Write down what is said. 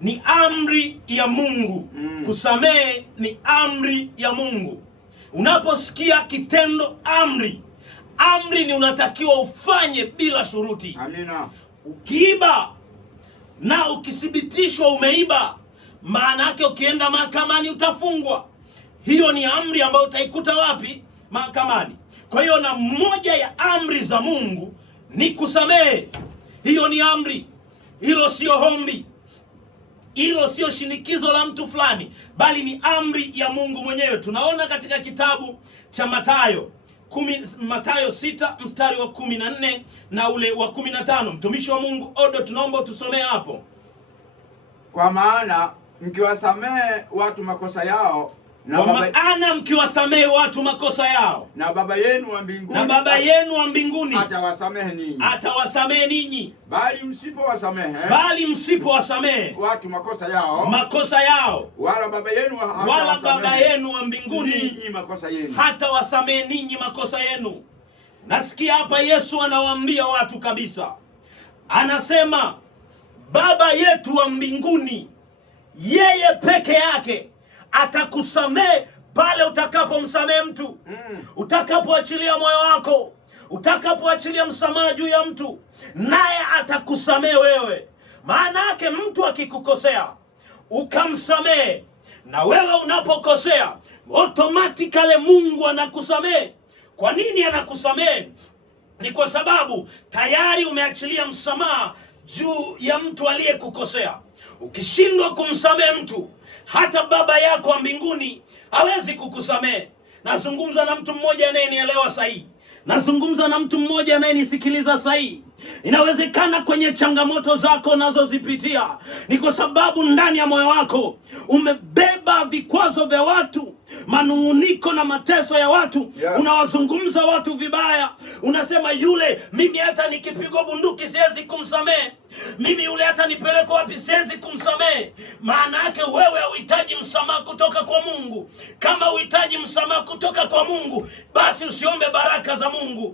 ni amri ya Mungu. Kusamehe ni amri ya Mungu. Unaposikia kitendo amri, amri ni unatakiwa ufanye bila shuruti. Amina. Ukiiba na ukithibitishwa umeiba, maana yake ukienda mahakamani utafungwa. Hiyo ni amri ambayo utaikuta wapi? Mahakamani. Kwa hiyo na moja ya amri za Mungu ni kusamehe. Hiyo ni amri. Hilo sio hombi. Hilo sio shinikizo la mtu fulani, bali ni amri ya Mungu mwenyewe. Tunaona katika kitabu cha Mathayo 6 mstari wa 14 na ule wa 15. Mtumishi wa Mungu Odo, tunaomba utusomee hapo. Kwa maana mkiwasamehe watu makosa yao mkiwasamehe watu makosa yao, na Baba yenu wa mbinguni atawasamehe ninyi. Bali msipowasamehe watu makosa yao, wala Baba yenu wa mbinguni hatawasamehe ninyi makosa yenu. Nasikia hapa Yesu anawaambia watu kabisa, anasema Baba yetu wa mbinguni, yeye peke yake atakusamehe pale utakapomsamehe mtu. Utakapoachilia moyo wako, utakapoachilia msamaha juu ya mtu, naye atakusamehe wewe. Maana yake mtu akikukosea ukamsamehe, na wewe unapokosea automatically Mungu anakusamehe. Kwa nini anakusamehe? Ni kwa sababu tayari umeachilia msamaha juu ya mtu aliyekukosea. Ukishindwa kumsamehe mtu, hata Baba yako wa mbinguni hawezi kukusamehe. Nazungumza na mtu mmoja anayenielewa sahihi. Nazungumza na mtu mmoja anayenisikiliza sahihi. Inawezekana kwenye changamoto zako unazozipitia ni kwa sababu ndani ya moyo wako umebeba vikwazo vya watu, manunguniko na mateso ya watu. Unawazungumza watu vibaya. Unasema yule, mimi hata nikipigwa bunduki siwezi kumsamehe. Mimi yule hata nipeleke wapi siwezi kumsamehe. Maana yake wewe uhitaji msamaha kutoka kwa Mungu. Kama uhitaji msamaha kutoka kwa Mungu, basi usiombe baraka za Mungu.